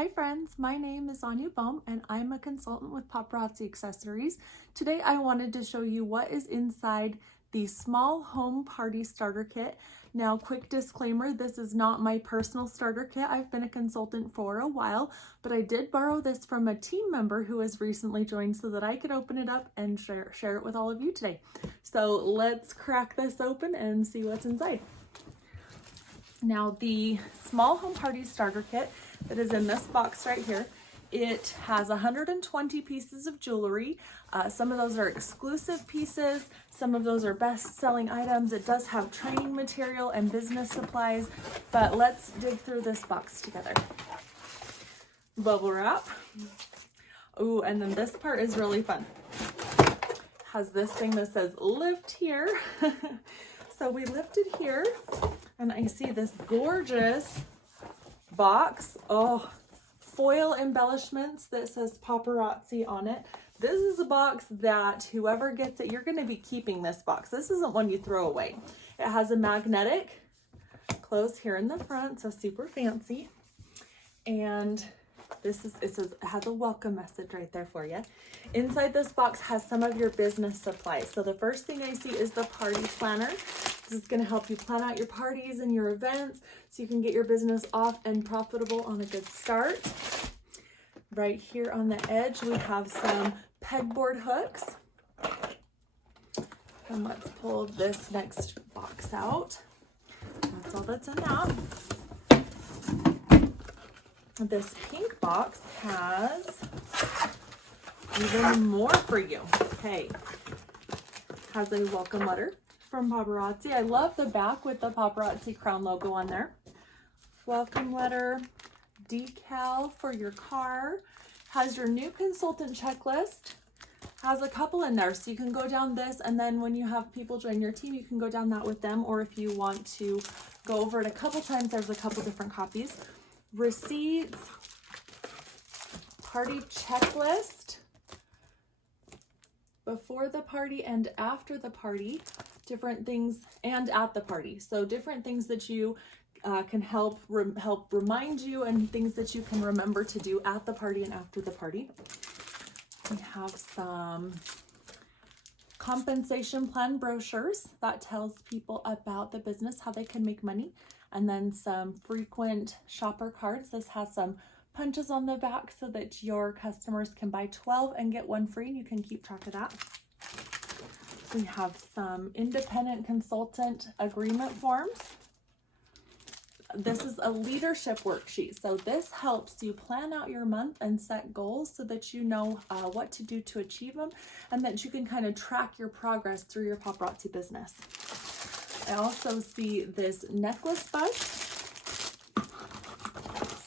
Hi friends, my name is Anya Baum and I'm a consultant with Paparazzi Accessories. Today I wanted to show you what is inside the small home party starter kit. Now, quick disclaimer, this is not my personal starter kit. I've been a consultant for a while, but I did borrow this from a team member who has recently joined so that I could open it up and share it with all of you today. So let's crack this open and see what's inside. Now, the small home party starter kit that is in this box right here, it has 120 pieces of jewelry. Some of those are exclusive pieces. Some of those are best-selling items. It does have training material and business supplies, but let's dig through this box together. Bubble wrap. Ooh, and then this part is really fun. Has this thing that says lift here. So we lifted here and I see this gorgeous box. Oh, foil embellishments that says Paparazzi on it. This is a box that whoever gets it, you're going to be keeping this box. This isn't one you throw away. It has a magnetic close here in the front, so super fancy. And it has a welcome message right there for you. Inside this box has some of your business supplies. So the first thing I see is the party planner. This is going to help you plan out your parties and your events so you can get your business off and profitable on a good start. Right here on the edge, we have some pegboard hooks. And let's pull this next box out. That's all that's in that. This pink box has even more for you. Okay, has a welcome letter from Paparazzi. I love the back with the Paparazzi crown logo on there. Welcome letter, decal for your car, has your new consultant checklist, has a couple in there, so you can go down this, and then when you have people join your team, you can go down that with them, or if you want to go over it a couple times, there's a couple different copies. Receipts, party checklist, before the party and after the party, different things, and at the party. So different things that you can help remind you, and things that you can remember to do at the party and after the party. We have some compensation plan brochures that tells people about the business, how they can make money, and then some frequent shopper cards. This has some punches on the back so that your customers can buy 12 and get one free, and you can keep track of that. We have some independent consultant agreement forms. This is a leadership worksheet. So this helps you plan out your month and set goals so that you know what to do to achieve them, and that you can kind of track your progress through your paparazzi business. I also see this necklace bust,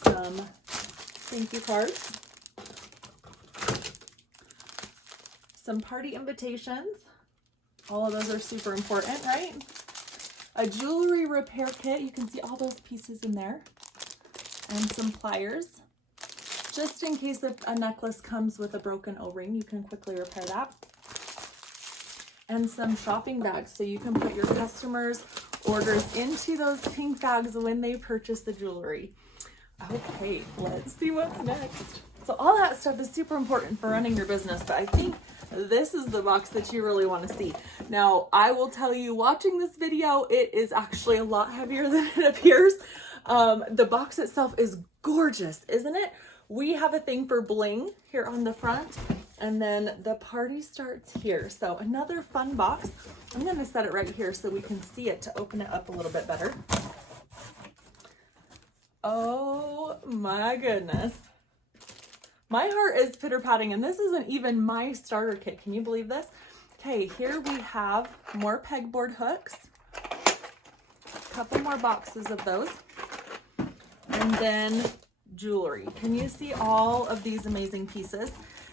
some thank you cards, some party invitations. All of those are super important, right? A jewelry repair kit. You can see all those pieces in there. And some pliers. Just in case a necklace comes with a broken O-ring, you can quickly repair that. And some shopping bags, so you can put your customers' orders into those pink bags when they purchase the jewelry. Okay, let's see what's next. So all that stuff is super important for running your business, but I think this is the box that you really want to see. Now, I will tell you, watching this video, it is actually a lot heavier than it appears. The box itself is gorgeous, isn't it? We have a thing for bling here on the front, and then the party starts here. So another fun box. I'm going to set it right here so we can see it to open it up a little bit better. Oh my goodness. My heart is pitter-patting, and this isn't even my starter kit. Can you believe this? Okay, here we have more pegboard hooks. A couple more boxes of those. And then jewelry. Can you see all of these amazing pieces?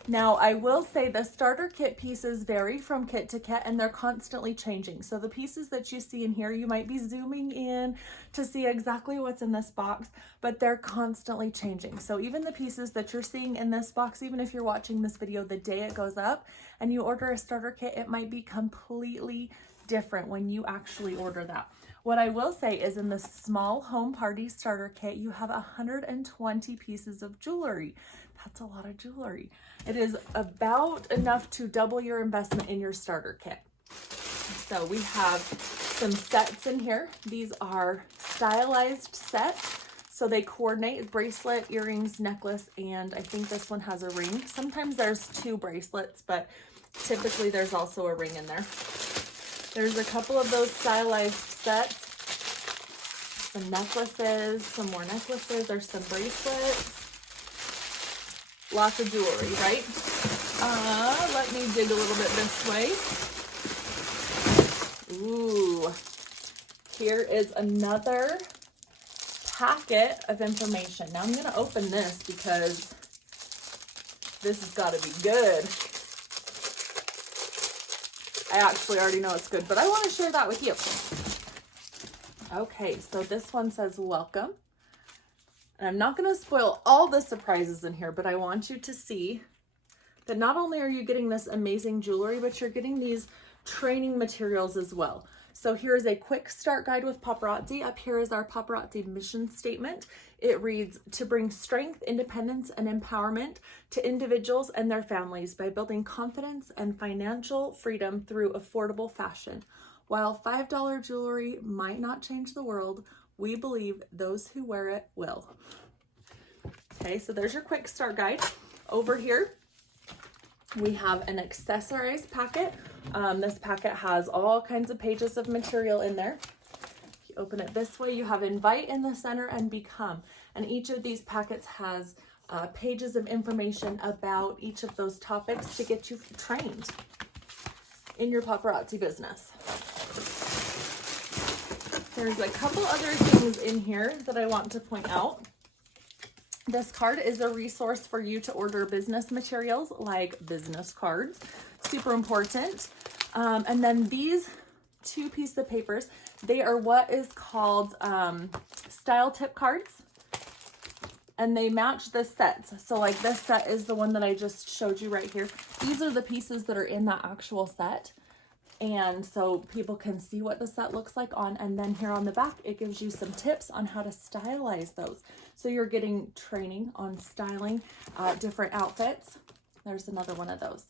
Now, I will say the starter kit pieces vary from kit to kit, and they're constantly changing. So the pieces that you see in here, you might be zooming in to see exactly what's in this box, but they're constantly changing. So even the pieces that you're seeing in this box, even if you're watching this video the day it goes up and you order a starter kit, it might be completely different when you actually order that. What I will say is in the small home party starter kit, you have 120 pieces of jewelry. That's a lot of jewelry. It is about enough to double your investment in your starter kit. So we have some sets in here. These are stylized sets. So they coordinate bracelet, earrings, necklace, and I think this one has a ring. Sometimes there's 2 bracelets, but typically there's also a ring in there. There's a couple of those stylized sets, some necklaces, some more necklaces, there's some bracelets, lots of jewelry, right? Let me dig a little bit this way. Ooh, here is another packet of information. Now I'm gonna open this because this has gotta be good. I actually already know it's good, but I want to share that with you. Okay, so this one says welcome. And I'm not going to spoil all the surprises in here, but I want you to see that not only are you getting this amazing jewelry, but you're getting these training materials as well. So here's a quick start guide with Paparazzi. Up here is our Paparazzi mission statement. It reads, to bring strength, independence, and empowerment to individuals and their families by building confidence and financial freedom through affordable fashion. While $5 jewelry might not change the world, we believe those who wear it will. Okay, so there's your quick start guide. Over here, we have an accessorized packet. This packet has all kinds of pages of material in there. If you open it this way, you have invite in the center and become. And each of these packets has pages of information about each of those topics to get you trained in your paparazzi business. There's a couple other things in here that I want to point out. This card is a resource for you to order business materials like business cards. Super important. And then these 2 pieces of papers, they are what is called style tip cards. And they match the sets. So like this set is the one that I just showed you right here. These are the pieces that are in that actual set. And so people can see what the set looks like on, and then here on the back, it gives you some tips on how to stylize those. So you're getting training on styling different outfits. There's another one of those.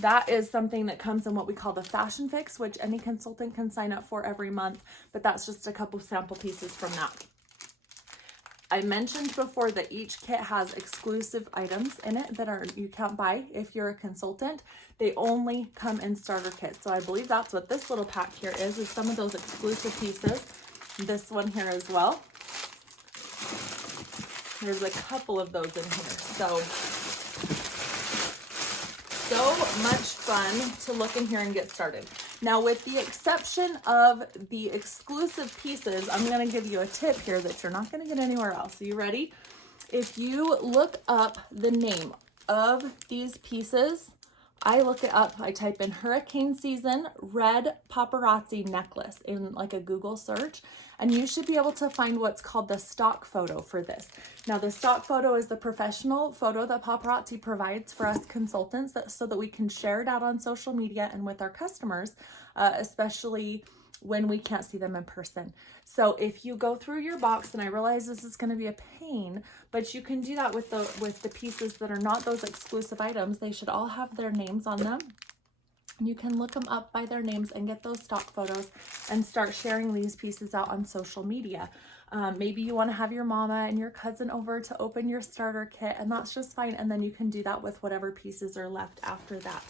That is something that comes in what we call the Fashion Fix, which any consultant can sign up for every month, but that's just a couple sample pieces from that. I mentioned before that each kit has exclusive items in it that you can't buy if you're a consultant. They only come in starter kits. So I believe that's what this little pack here is some of those exclusive pieces. This one here as well. There's a couple of those in here. So much fun to look in here and get started. Now, with the exception of the exclusive pieces, I'm going to give you a tip here that you're not going to get anywhere else. Are you ready? If you look up the name of these pieces, I look it up. I type in hurricane season red paparazzi necklace in like a Google search, and you should be able to find what's called the stock photo for this. Now, the stock photo is the professional photo that Paparazzi provides for us consultants so that we can share it out on social media and with our customers, especially when we can't see them in person. So if you go through your box, and I realize this is going to be a pain, but you can do that with the pieces that are not those exclusive items. They should all have their names on them. You can look them up by their names and get those stock photos and start sharing these pieces out on social media. Maybe you want to have your mama and your cousin over to open your starter kit, and that's just fine. And then you can do that with whatever pieces are left after that.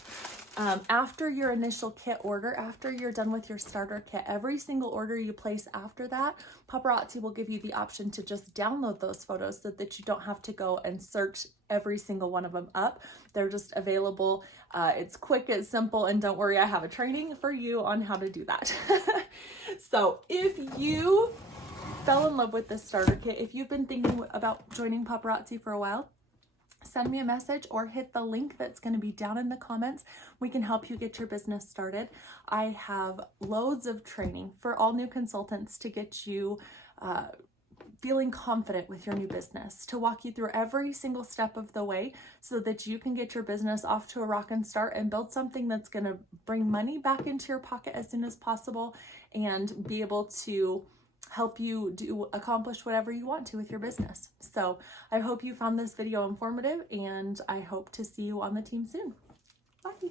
After your initial kit order, after you're done with your starter kit, every single order you place after that, Paparazzi will give you the option to just download those photos so that you don't have to go and search every single one of them up. They're just available. It's quick, it's simple, and don't worry, I have a training for you on how to do that. So if you fell in love with this starter kit, if you've been thinking about joining Paparazzi for a while, send me a message or hit the link that's going to be down in the comments. We can help you get your business started. I have loads of training for all new consultants to get you feeling confident with your new business, to walk you through every single step of the way so that you can get your business off to a rockin' start and build something that's going to bring money back into your pocket as soon as possible and be able to help you accomplish whatever you want to with your business. So I hope you found this video informative, and I hope to see you on the team soon. Bye.